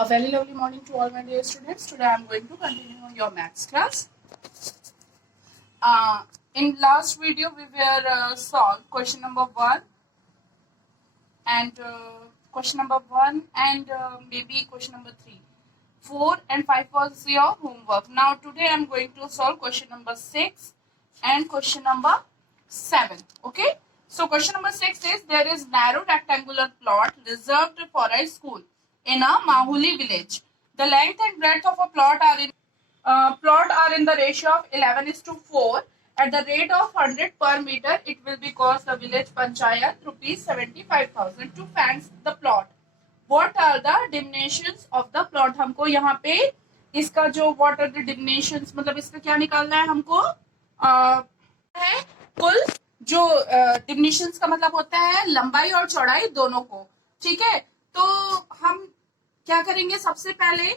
A very lovely morning to all my dear students. Today I am going to continue your maths class. In last video we were solved question number 1 and maybe question number 3. 4 and 5 was your homework. Now today I am going to solve question number 6 and question number 7. Okay. So question number 6 is there is narrow rectangular plot reserved for a school in a Mahuli village. The length and breadth of a plot are in the ratio of 11:4. At the rate of 100 per meter, it will be cost the village panchayat rupees 75,000 to fence the plot. What are the dimensions of the plot? हमको यहाँ पे इसका जो what are the dimensions मतलब इसका क्या निकालना है हमको है कुल जो dimensions का मतलब होता है लंबाई और चौड़ाई दोनों को. ठीक है, तो हम क्या करेंगे सबसे पहले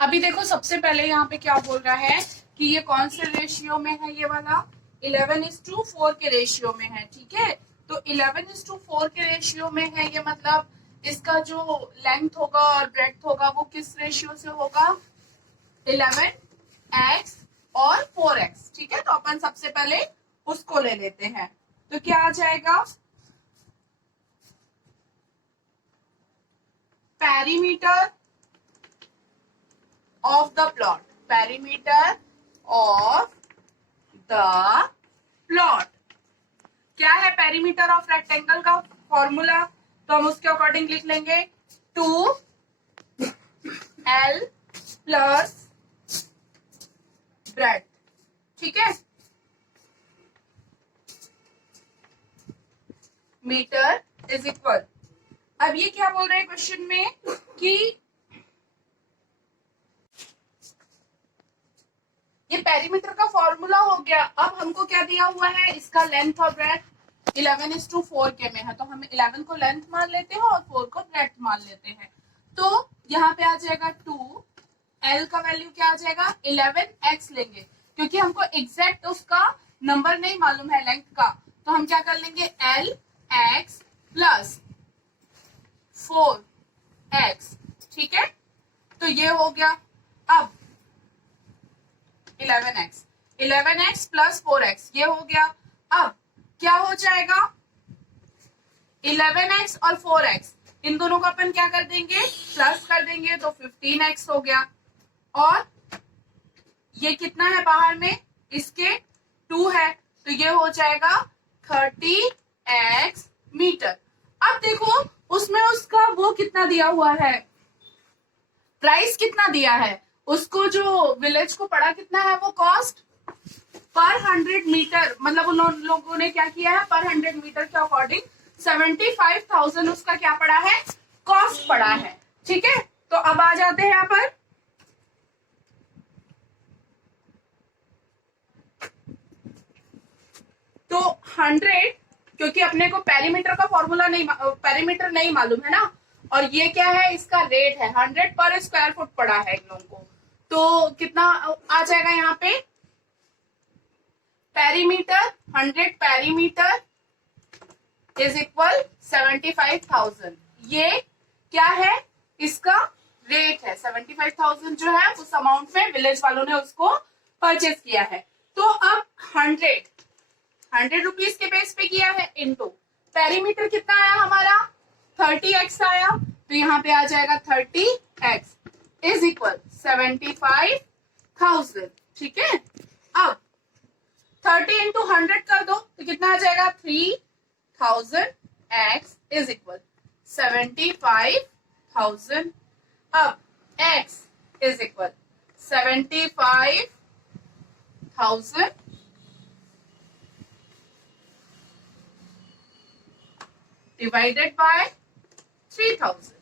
अभी देखो सबसे पहले यहाँ पे क्या बोल रहा है कि ये कौन से रेशियो में है, ये वाला 11:4 के रेशियो में है. ठीक है, तो 11:4 के रेशियो में है, ये मतलब इसका जो लेंथ होगा और ब्रेड्थ होगा वो किस रेशियो से होगा 11x और 4x. ठीक है, तो अपन सबसे पहले उसको ले लेते हैं. तो क्या आ जाएगा perimeter of the plot. Perimeter of the plot. क्या है पेरीमीटर ऑफ रेक्टेंगल का फॉर्मूला? तो हम उसके अकॉर्डिंग लिख लेंगे 2l प्लस ब्रेड. ठीक है, मीटर इज इक्वल. अब ये क्या बोल रहे हैं क्वेश्चन में कि ये पेरीमीटर का फॉर्मूला हो गया. अब हमको क्या दिया हुआ है, इसका लेंथ और ब्रेड्थ 11:4 के में है, तो हम 11 को लेंथ मान लेते हैं और 4 को ब्रेड्थ मान लेते हैं. तो यहाँ पे आ जाएगा 2, L का वैल्यू क्या आ जाएगा 11x लेंगे, क्योंकि हमको एग्जैक्ट उसका नंबर नहीं मालूम है लेंथ का. तो हम क्या कर लेंगे LX प्लस 4x. ठीक है, तो ये हो गया. अब 11x प्लस 4x ये हो गया. अब क्या हो जाएगा 11x और 4x इन दोनों को अपन क्या कर देंगे प्लस कर देंगे, तो 15x हो गया. और ये कितना है बाहर में इसके 2 है, तो ये हो जाएगा 30x मीटर. अब देखो उसमें उसका वो कितना दिया हुआ है, प्राइस कितना दिया है, उसको जो विलेज को पड़ा कितना है वो कॉस्ट पर 100 मीटर, मतलब उन लोगों ने क्या किया है पर 100 मीटर के अकॉर्डिंग 75,000 उसका क्या पड़ा है कॉस्ट पड़ा है. ठीक है, तो अब आ जाते हैं यहाँ पर तो 100, क्योंकि अपने को पेरीमीटर का फॉर्मूला नहीं पेरीमीटर नहीं मालूम है ना, और ये क्या है इसका रेट है 100 पर स्क्वायर फुट पड़ा है इन लोगों को. तो कितना आ जाएगा यहाँ पे पेरीमीटर 100 पेरीमीटर इज इक्वल 75,000. ये क्या है इसका रेट है 75,000 जो है उस अमाउंट में विलेज वालों ने उसको परचेज किया है. तो अब 100 रुपीज के बेस पे किया है इनटू पेरीमीटर कितना आया हमारा 30x आया, तो यहाँ पे आ जाएगा 30x इज इक्वल 75,000. ठीक है, अब 30 इंटू 100 कर दो तो कितना आ जाएगा 3000x इज इक्वल 75,000. अब x is equal 75,000 divided by 3000.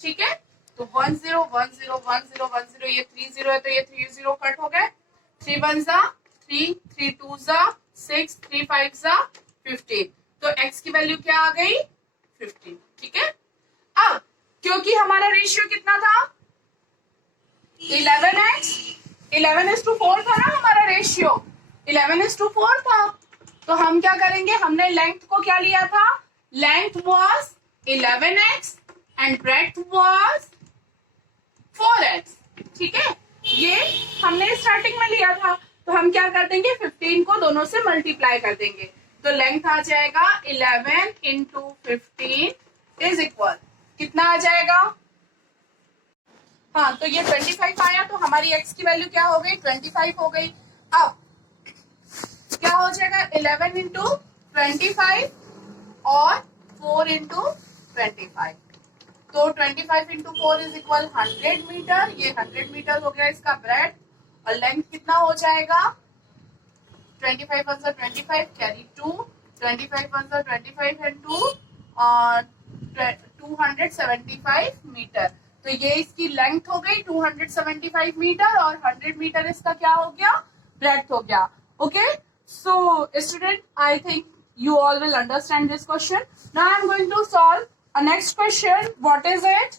ठीक है, तो 10 10 10 10 ये 30 है, तो ये 30 कट हो गए. 3 1 3 3 2 6 3 5 15. तो x की वैल्यू क्या आ गई 15. ठीक है, अब क्योंकि हमारा रेशियो कितना था 11:4 था ना हमारा रेशियो 11:4 था, तो हम क्या करेंगे हमने लेंथ को क्या लिया था length was 11x and breadth was 4x. ठीक है, ये हमने स्टार्टिंग में लिया था, तो हम क्या कर देंगे, 15 को दोनों से मल्टीप्लाई कर देंगे, तो लेंथ आ जाएगा 11 इंटू 15 इज इक्वल, कितना आ जाएगा, हाँ तो ये 25 आया, तो हमारी x की वैल्यू क्या हो गई, 25 हो गई. अब क्या हो जाएगा, 11 इंटू 25 और 4 इंटू 25, तो 25 इंटू 4 इज इक्वल 100 मीटर. ये 100 मीटर हो गया इसका ब्रेड, और लेंथ कितना हो जाएगा, 25 वन 25 कैरी 2, 25 वन 25 एंड 2 और 275 मीटर. तो ये इसकी लेंथ हो गई 275 मीटर, और 100 मीटर इसका क्या हो गया, ब्रेड्थ हो गया. Okay, so student, I think you all will understand this question. Now I am going to solve a next question. What is it?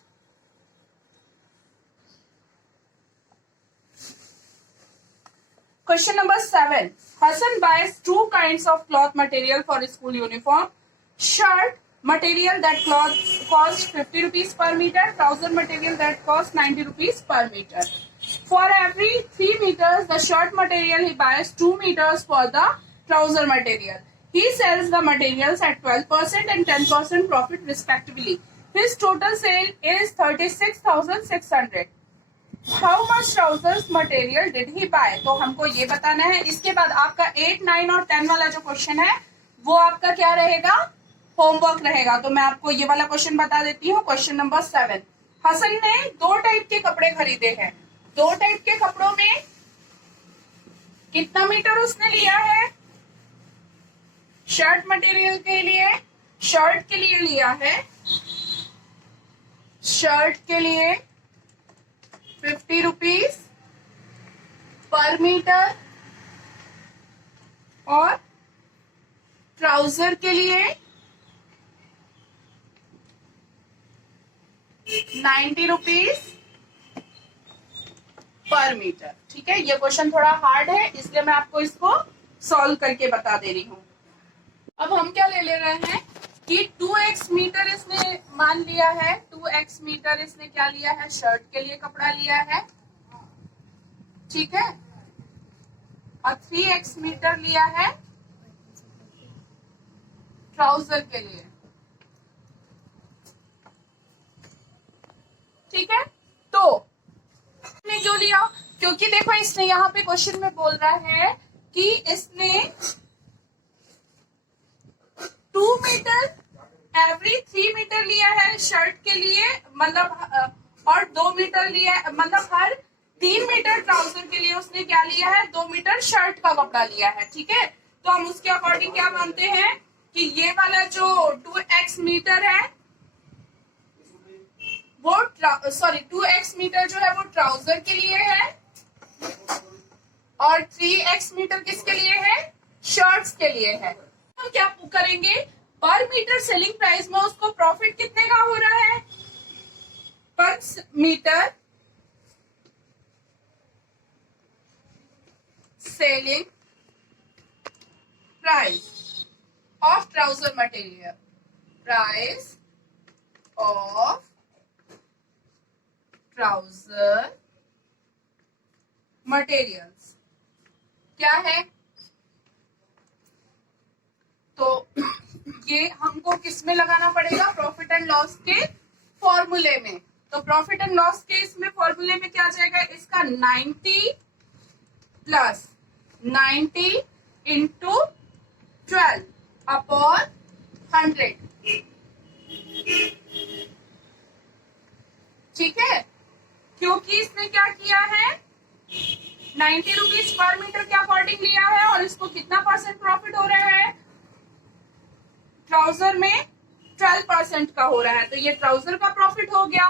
Question number 7. Hassan buys two kinds of cloth material for school uniform. Shirt material that cloth costs 50 rupees per meter. Trouser material that costs 90 rupees per meter. For every 3 meters, the shirt material he buys 2 meters for the trouser material. He sells the materials at 12% and 10% profit respectively. His total sale is 36,600. How much trousers material did he buy? तो हमको ये बताना है. इसके बाद आपका 8, 9 और 10 वाला जो क्वेश्चन है वो आपका क्या रहेगा, होमवर्क रहेगा. तो मैं आपको ये वाला क्वेश्चन बता देती हूँ. Question number 7. हसन ने 2 टाइप के कपड़े खरीदे हैं. 2 टाइप के कपड़ों में कितना मीटर उसने लिया है, शर्ट मटेरियल के लिए, शर्ट के लिए लिया है, शर्ट के लिए 50 रुपीज पर मीटर, और ट्राउजर के लिए 90 रुपीज पर मीटर. ठीक है, ये क्वेश्चन थोड़ा हार्ड है, इसलिए मैं आपको इसको सॉल्व करके बता दे रही हूँ. अब हम क्या ले रहे हैं कि 2x मीटर इसने मान लिया है, 2x मीटर इसने क्या लिया है, शर्ट के लिए कपड़ा लिया है. ठीक है, और 3x मीटर लिया है ट्राउजर के लिए. ठीक है, तो इसने क्यों लिया, क्योंकि देखो इसने यहाँ पे क्वेश्चन में बोल रहा है कि इसने 2 मीटर एवरी 3 मीटर लिया है शर्ट के लिए, मतलब और 2 मीटर लिया, मतलब हर 3 मीटर ट्राउजर के लिए उसने क्या लिया है, 2 मीटर शर्ट का कपड़ा लिया है. ठीक है, तो हम उसके अकॉर्डिंग क्या मानते हैं कि ये वाला जो 2x मीटर है वो 2x मीटर जो है वो ट्राउजर के लिए है, और 3x मीटर किसके लिए है, शर्ट्स के लिए है. हम क्या करेंगे, पर मीटर सेलिंग प्राइस में उसको प्रॉफिट कितने का हो रहा है, per metre selling price of trouser material, price of trouser materials क्या है. तो ये हमको किस में लगाना पड़ेगा, प्रॉफिट एंड लॉस के फॉर्मूले में. तो प्रॉफिट एंड लॉस के इसमें फॉर्मूले में क्या आ जाएगा, इसका 90 प्लस 90 इंटू 12 अपॉन 100. ठीक है, क्योंकि इसने क्या किया है, 90 रुपीज पर मीटर के अकॉर्डिंग लिया है, और इसको कितना परसेंट प्रॉफिट हो रहा है, ट्राउजर में 12% का हो रहा है. तो ये ट्राउजर का प्रॉफिट हो गया.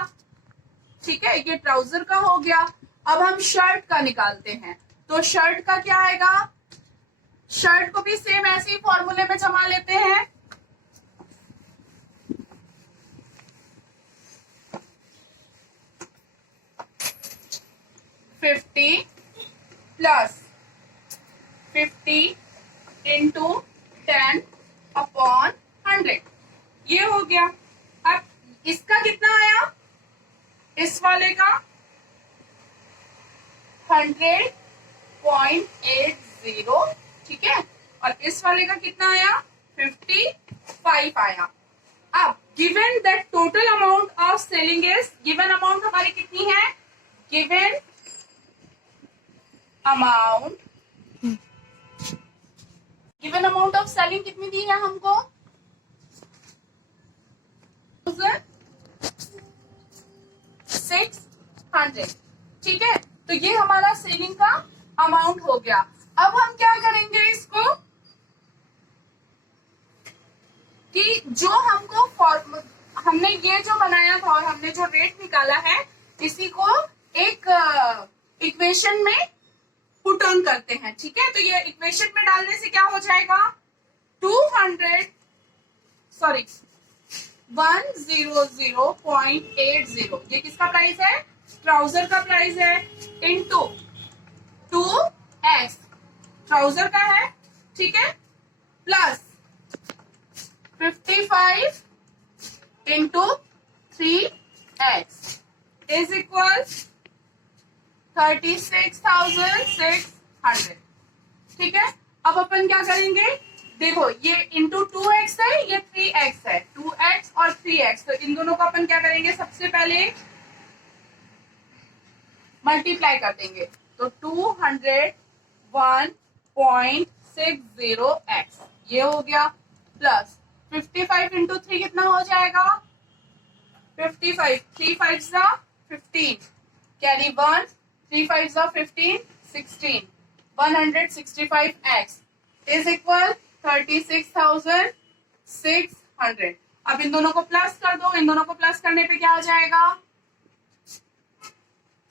ठीक है, ये ट्राउजर का हो गया. अब हम शर्ट का निकालते हैं. तो शर्ट का क्या आएगा, शर्ट को भी सेम ऐसे ही फॉर्मूले में जमा लेते हैं. +50 इंटू 10 अपॉन 100. ये हो गया। अब इसका कितना आया, इस वाले का 100.80, ठीक है, और इस वाले का कितना आया 55 आया। अब given that total amount of selling is, given amount हमारी कितनी है, given amount, given amount of selling कितनी दी है हमको 600, ठीक है। तो ये हमारा सेलिंग का अमाउंट हो गया। अब हम क्या करेंगे इसको, कि जो हमको हमने ये जो बनाया था और हमने जो रेट निकाला है, इसी को एक इक्वेशन में पुट ऑन करते हैं, ठीक है। तो ये इक्वेशन में डालने से क्या हो जाएगा, 100.80, ये किसका प्राइस है, ट्राउजर का प्राइस है, इंटू 2x ट्राउजर का है, ठीक है, plus 55 into 3x is equal 36,600, ठीक है। अब अपन क्या करेंगे, देखो ये इंटू 2x है, ये 3x है, 2x और 3x, तो इन दोनों को अपन क्या करेंगे, सबसे पहले मल्टीप्लाई कर देंगे, तो 201.60x ये हो गया, प्लस 55 इंटू 3 कितना हो जाएगा 55, 3 5 15, कैरी 1, 3 5 15, 16, 165x इज इक्वल 36,600। अब इन दोनों को प्लस कर दो, इन दोनों को प्लस करने पे क्या आ जाएगा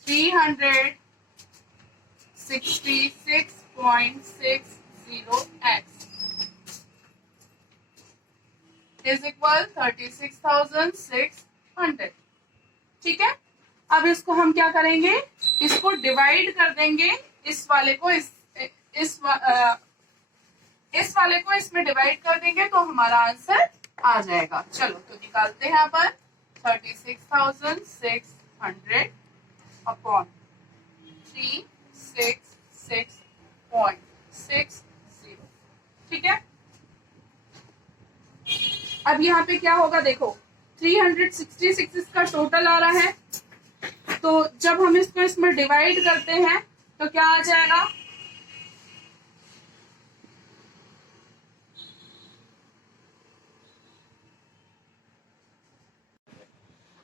366.60x इज इक्वल 36,600, ठीक है। अब इसको हम क्या करेंगे, इसको डिवाइड कर देंगे, इस वाले को इस वाले को इसमें डिवाइड कर देंगे, तो हमारा आंसर आ जाएगा। चलो तो निकालते हैं अपन, 36,600 अपॉन 366.60, ठीक है। अब यहाँ पे क्या होगा, देखो 366 इसका टोटल आ रहा है, तो जब हम इसको इसमें डिवाइड करते हैं तो क्या आ जाएगा,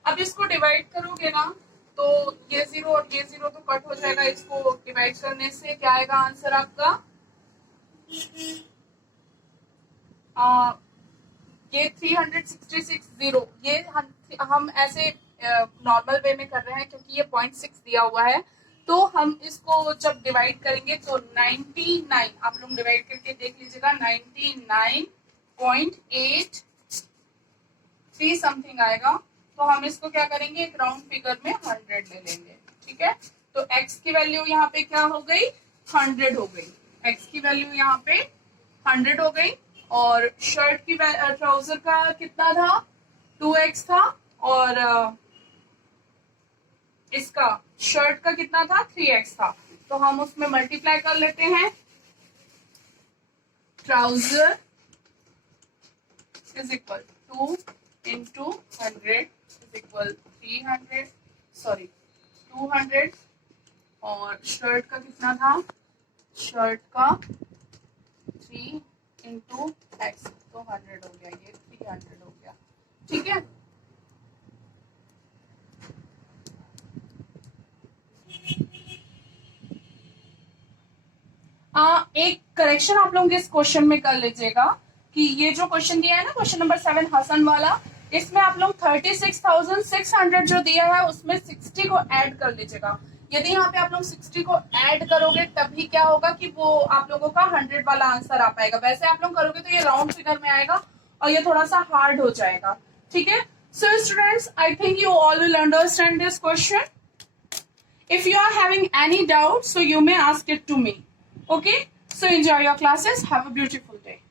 अब इसको डिवाइड करोगे ना, तो ये 0 और ये 0 तो कट हो जाएगा, इसको डिवाइड करने से क्या आएगा आंसर आपका, ये 366 ये हम ऐसे नॉर्मल वे में कर रहे हैं क्योंकि ये 0.6 दिया हुआ है, तो हम इसको जब डिवाइड करेंगे तो 99, आप लोग डिवाइड करके देख लीजिएगा, 99.83 समथिंग आएगा। तो हम इसको क्या करेंगे, एक राउंड फिगर में 100 ले लेंगे, ठीक है। तो x की वैल्यू यहाँ पे क्या हो गई 100 हो गई, x की वैल्यू यहाँ पे 100 हो गई, और शर्ट की ट्राउजर का कितना था 2x था, और इसका शर्ट का कितना था 3x था, तो हम उसमें मल्टीप्लाई कर लेते हैं, trouser is equal 2 into 100 is equal 200, और शर्ट का कितना था, शर्ट का 3 इंटू एक्स, तो 100 हो गया, ये 300 हो गया, ठीक है। एक करेक्शन आप लोग इस क्वेश्चन में कर लीजिएगा कि ये जो क्वेश्चन दिया है ना, क्वेश्चन नंबर 7 हसन वाला, इसमें आप लोग 36,600 जो दिया है उसमें 60 को ऐड कर लीजिएगा। यदि यहाँ पे आप लोग 60 को ऐड करोगे तभी क्या होगा कि वो आप लोगों का 100 वाला आंसर आ पाएगा। वैसे आप लोग करोगे तो ये राउंड फिगर में आएगा और ये थोड़ा सा हार्ड हो जाएगा, ठीक है। So students, I think you all will understand this question. If you are having any doubt, so you may ask it to me. Okay? So enjoy your classes. Have a beautiful day.